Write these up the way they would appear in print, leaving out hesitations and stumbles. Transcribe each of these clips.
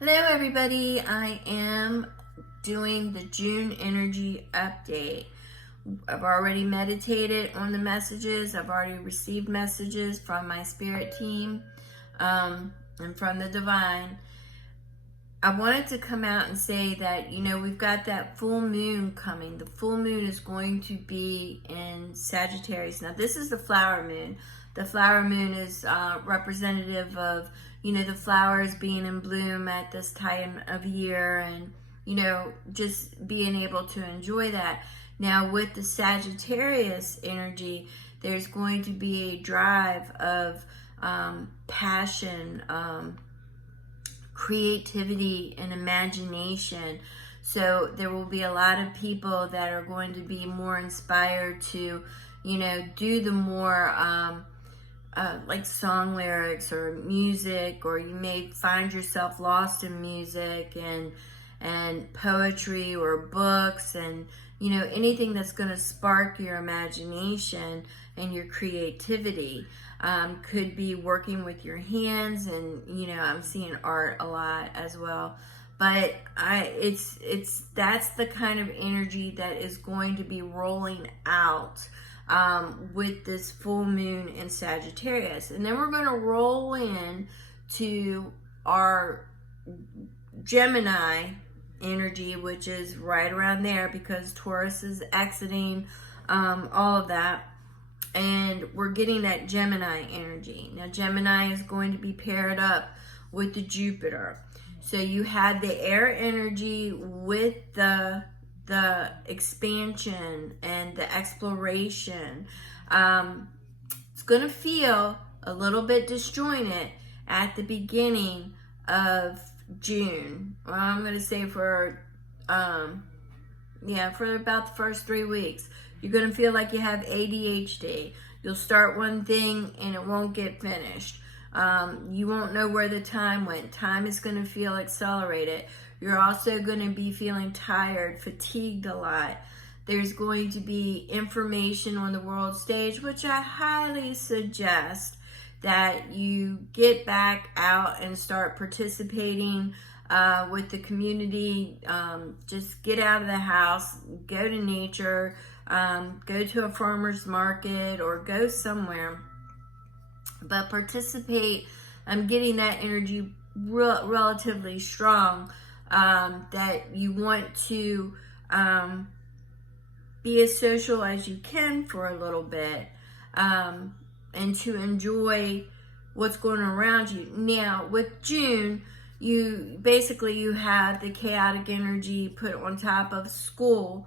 Hello everybody, I am doing the June energy update. I've already meditated on the messages. I've already received messages from my spirit team and from the divine. I wanted to come out and say that, we've got that full moon coming. The full moon is going to be in Sagittarius. Now, this is the flower moon. The flower moon is representative of, the flowers being in bloom at this time of year and, just being able to enjoy that. Now, with the Sagittarius energy, there's going to be a drive of passion, creativity and imagination. So there will be a lot of people that are going to be more inspired to, do the more like song lyrics or music, or you may find yourself lost in music and poetry or books and, anything that's going to spark your imagination and your creativity. Could be working with your hands, and I'm seeing art a lot as well. But that's the kind of energy that is going to be rolling out with this full moon in Sagittarius. And then we're going to roll in to our Gemini energy, which is right around there because Taurus is exiting all of that. And we're getting that Gemini energy. Now, Gemini is going to be paired up with the Jupiter. So you have the air energy with the expansion and the exploration. It's going to feel a little bit disjointed at the beginning of June. Well, I'm going to say for about the first 3 weeks. You're going to feel like you have ADHD. You'll start one thing and it won't get finished. You won't know where the time went. Time is going to feel accelerated. You're also going to be feeling tired, fatigued a lot. There's going to be information on the world stage, which I highly suggest that you get back out and start participating with the community. Just get out of the house, go to nature, go to a farmer's market or go somewhere, but participate. I'm getting that energy relatively strong, that you want to be as social as you can for a little bit, and to enjoy what's going on around you. Now, with June, you have the chaotic energy put on top of school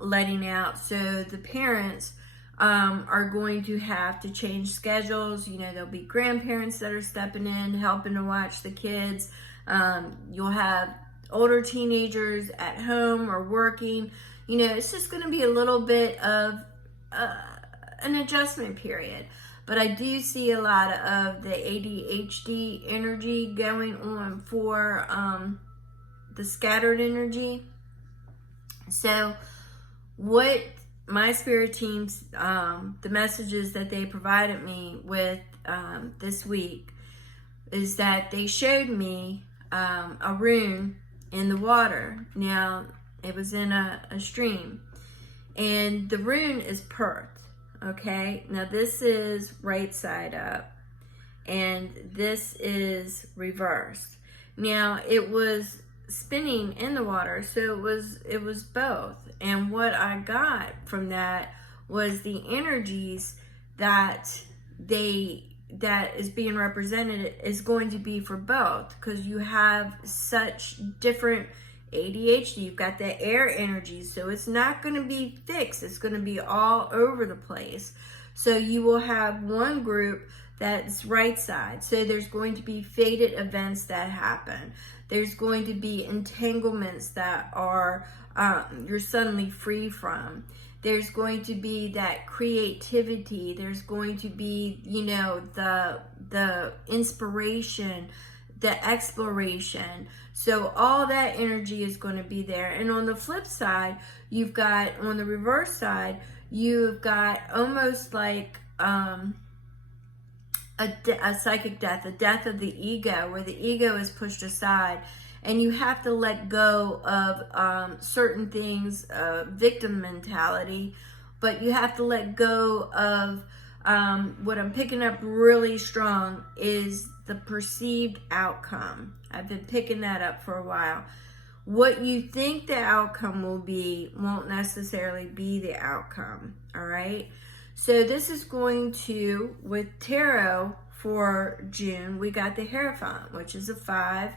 letting out. So the parents are going to have to change schedules. There'll be grandparents that are stepping in, helping to watch the kids. You'll have older teenagers at home or working. It's just going to be a little bit of an adjustment period. But I do see a lot of the ADHD energy going on for the scattered energy. So what my spirit teams, the messages that they provided me with this week is that they showed me a rune in the water. Now, it was in a stream. And the rune is Perth. Okay, now this is right side up and this is reversed. Now it was spinning in the water, so it was both. And what I got from that was the energies that is being represented is going to be for both, because you have such different ADHD. You've got the air energy, so it's not going to be fixed. It's going to be all over the place. So you will have one group that's right side. So there's going to be fated events that happen. There's going to be entanglements that are you're suddenly free from. There's going to be that creativity. There's going to be, the inspiration, the exploration. So all that energy is going to be there. And on the flip side, on the reverse side, you've got almost like a psychic death, a death of the ego, where the ego is pushed aside, and you have to let go of certain things, victim mentality, but you have to let go of what I'm picking up really strong is the perceived outcome. I've been picking that up for a while. What you think the outcome will be won't necessarily be the outcome, all right? So this is going to, with tarot for June, we got the Hierophant, which is a 5,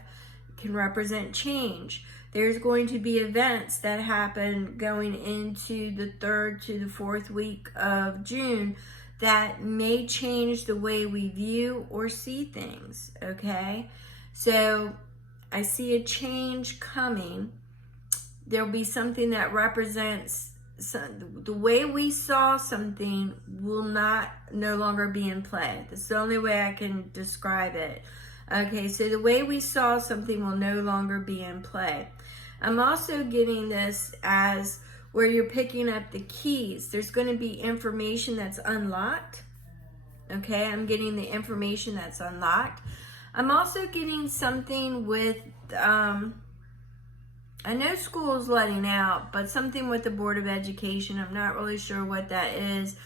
can represent change. There's going to be events that happen going into the 3rd to the 4th week of June that may change the way we view or see things, okay? So I see a change coming. There'll be something that represents the way we saw something will no longer be in play. That's the only way I can describe it. Okay, so the way we saw something will no longer be in play. I'm also getting this as where you're picking up the keys. There's going to be information that's unlocked. Okay, I'm getting the information that's unlocked. I'm also getting something with I know school's letting out, but something with the Board of Education. I'm not really sure what that is.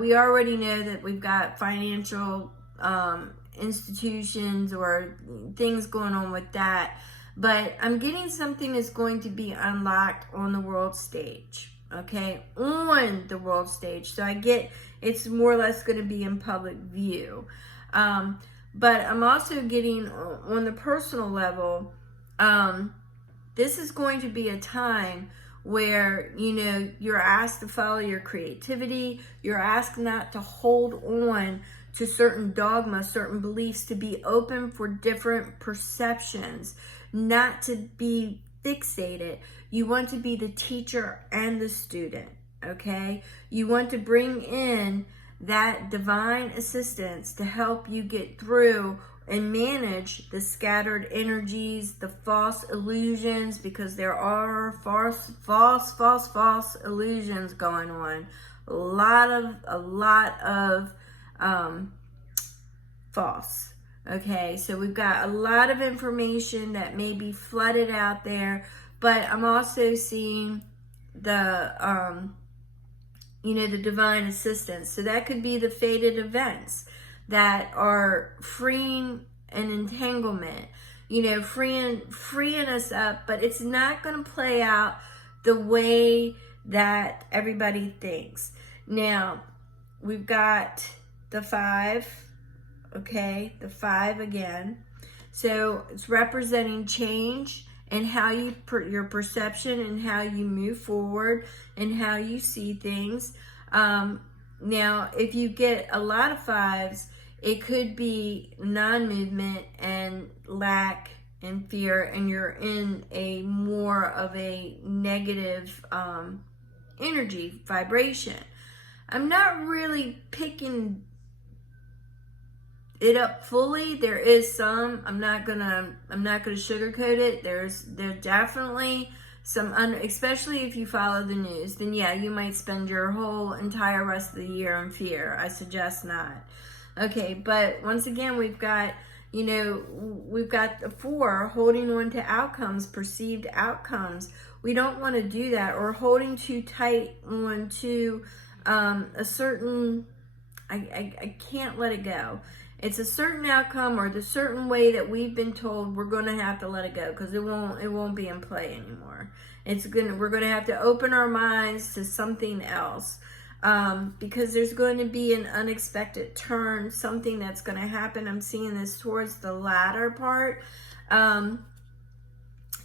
We already know that we've got financial institutions or things going on with that. But I'm getting something that's going to be unlocked on the world stage. Okay, on the world stage. So I get it's more or less going to be in public view. But I'm also getting on the personal level, this is going to be a time where, you know, you're asked to follow your creativity. You're asked not to hold on to certain dogmas, certain beliefs, to be open for different perceptions, not to be fixated. You want to be the teacher and the student, okay? You want to bring in that divine assistance to help you get through and manage the scattered energies, the false illusions, because there are false illusions going on. A lot of false. Okay, so we've got a lot of information that may be flooded out there, but I'm also seeing the the divine assistance. So that could be the fated events that are freeing an entanglement, freeing us up, but it's not going to play out the way that everybody thinks. Now, we've got the 5, okay, the 5 again. So it's representing change and how your perception and how you move forward and how you see things. Now, if you get a lot of 5s, it could be non-movement and lack and fear, and you're in a more of a negative energy vibration. I'm not really picking it up fully. There is some. I'm not gonna sugarcoat it. There's definitely some, especially if you follow the news, then yeah, you might spend your whole entire rest of the year in fear. I suggest not. Okay, but once again, we've got the 4 holding on to outcomes, perceived outcomes. We don't want to do that, or holding too tight on to a certain, I can't let it go. It's a certain outcome or the certain way that we've been told we're going to have to let it go, because it won't be in play anymore. We're going to have to open our minds to something else, because there's going to be an unexpected turn, something that's going to happen. I'm seeing this towards the latter part. And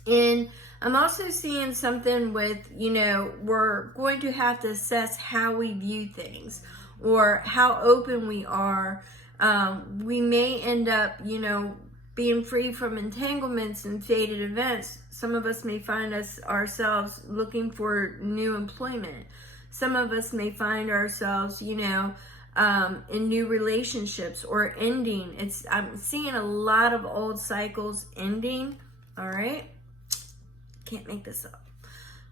I'm also seeing something with, we're going to have to assess how we view things or how open we are. We may end up, being free from entanglements and fated events. Some of us may find ourselves looking for new employment. Some of us may find ourselves, in new relationships or ending. I'm seeing a lot of old cycles ending. All right. Can't make this up.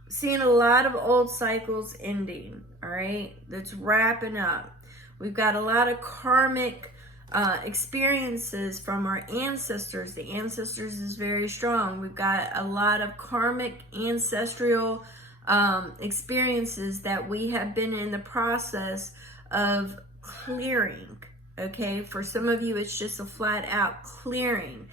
Seeing a lot of old cycles ending. All right. That's wrapping up. We've got a lot of karmic experiences from our ancestors. The ancestors is very strong. We've got a lot of karmic ancestral experiences that we have been in the process of clearing. Okay, for some of you, it's just a flat out clearing.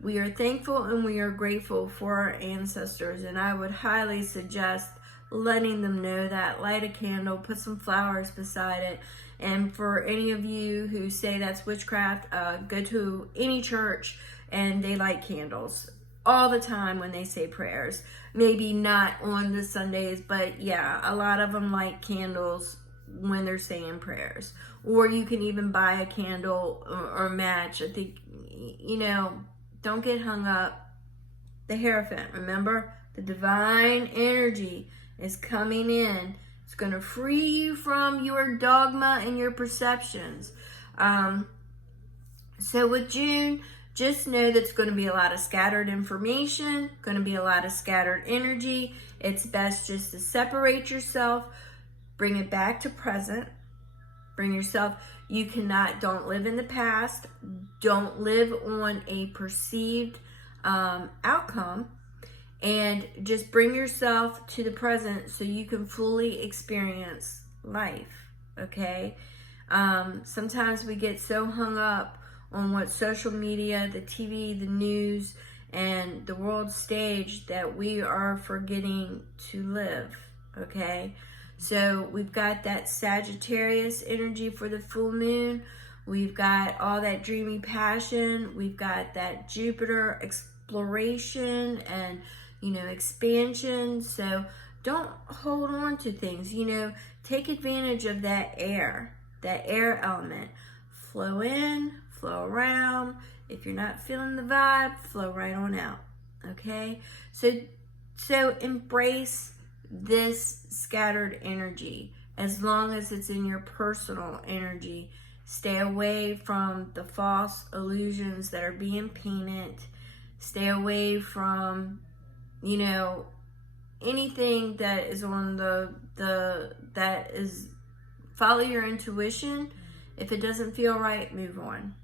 We are thankful and we are grateful for our ancestors, and I would highly suggest letting them know that. Light a candle, put some flowers beside it. And for any of you who say that's witchcraft, go to any church and they light candles all the time when they say prayers. Maybe not on the Sundays, but yeah, a lot of them light candles when they're saying prayers. Or you can even buy a candle or match. I think, don't get hung up. The Hierophant, remember? The divine energy is coming in. It's going to free you from your dogma and your perceptions. So with June, just know that it's going to be a lot of scattered information, going to be a lot of scattered energy. It's best just to separate yourself, bring it back to present, bring yourself. Don't live in the past. Don't live on a perceived outcome. And just bring yourself to the present so you can fully experience life, okay? Sometimes we get so hung up on what social media, the TV, the news, and the world stage that we are forgetting to live, okay? So we've got that Sagittarius energy for the full moon. We've got all that dreamy passion. We've got that Jupiter exploration and expansion. So don't hold on to things, take advantage of that air element. Flow in, flow around. If you're not feeling the vibe, flow right on out. Okay? So embrace this scattered energy as long as it's in your personal energy. Stay away from the false illusions that are being painted. Stay away from anything that is on that is, follow your intuition. If it doesn't feel right, move on.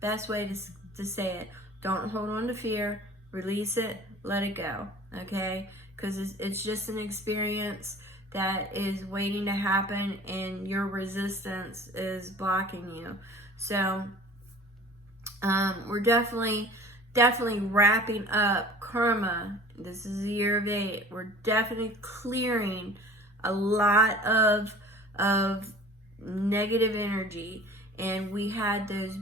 Best way to say it. Don't hold on to fear. Release it. Let it go. Okay? Because it's just an experience that is waiting to happen, and your resistance is blocking you. So we're definitely wrapping up karma. This is the year of 8. We're definitely clearing a lot of negative energy, and we had those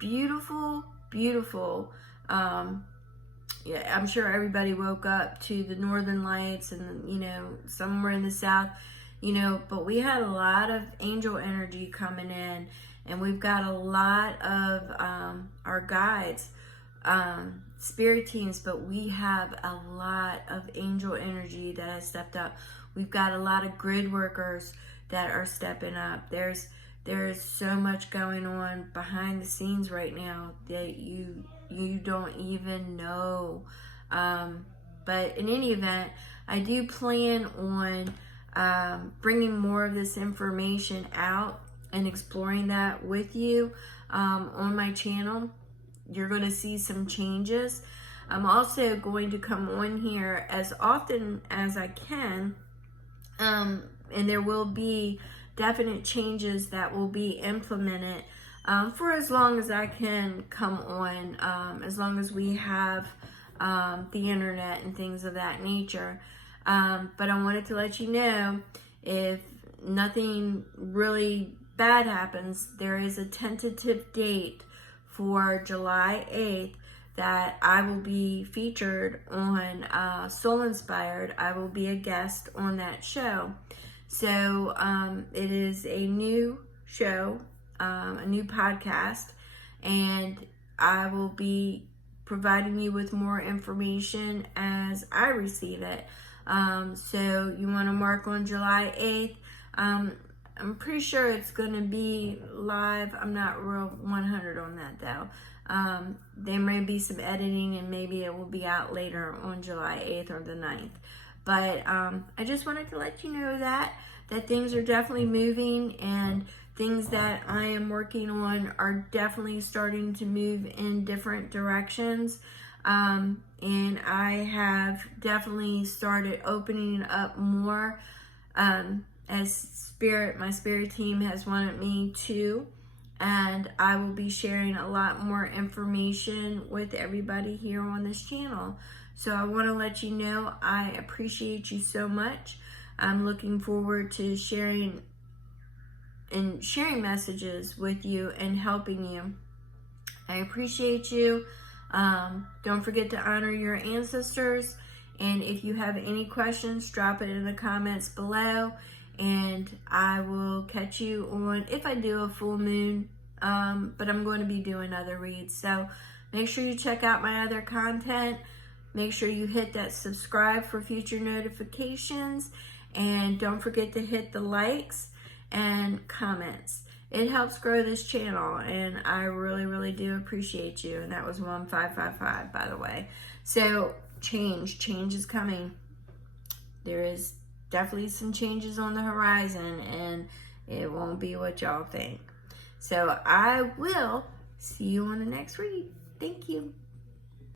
beautiful I'm sure everybody woke up to the northern lights and somewhere in the south, but we had a lot of angel energy coming in, and we've got a lot of our guides, spirit teams, but we have a lot of angel energy that has stepped up. We've got a lot of grid workers that are stepping up. There's so much going on behind the scenes right now that you don't even know. But in any event, I do plan on bringing more of this information out and exploring that with you on my channel. You're going to see some changes. I'm also going to come on here as often as I can, and there will be definite changes that will be implemented for as long as I can come on, as long as we have the internet and things of that nature. But I wanted to let you know, if nothing really bad happens, there is a tentative date for July 8th that I will be featured on Soul Inspired. I will be a guest on that show. So it is a new show, a new podcast, and I will be providing you with more information as I receive it. So you want to mark on July 8th. I'm pretty sure it's going to be live. I'm not real 100 on that though. There may be some editing, and maybe it will be out later on July 8th or the 9th. But I just wanted to let you know that things are definitely moving, and things that I am working on are definitely starting to move in different directions. And I have definitely started opening up more, as my spirit team has wanted me to. And I will be sharing a lot more information with everybody here on this channel. So I want to let you know I appreciate you so much. I'm looking forward to sharing messages with you and helping you. I appreciate you. Don't forget to honor your ancestors. And if you have any questions, drop it in the comments below. And I will catch you on, if I do a full moon, but I'm going to be doing other reads. So make sure you check out my other content. Make sure you hit that subscribe for future notifications. And don't forget to hit the likes and comments. It helps grow this channel, and I really, really do appreciate you. And that was 1555, by the way. So change is coming. There is definitely some changes on the horizon, and it won't be what y'all think. So I will see you on the next read. Thank you.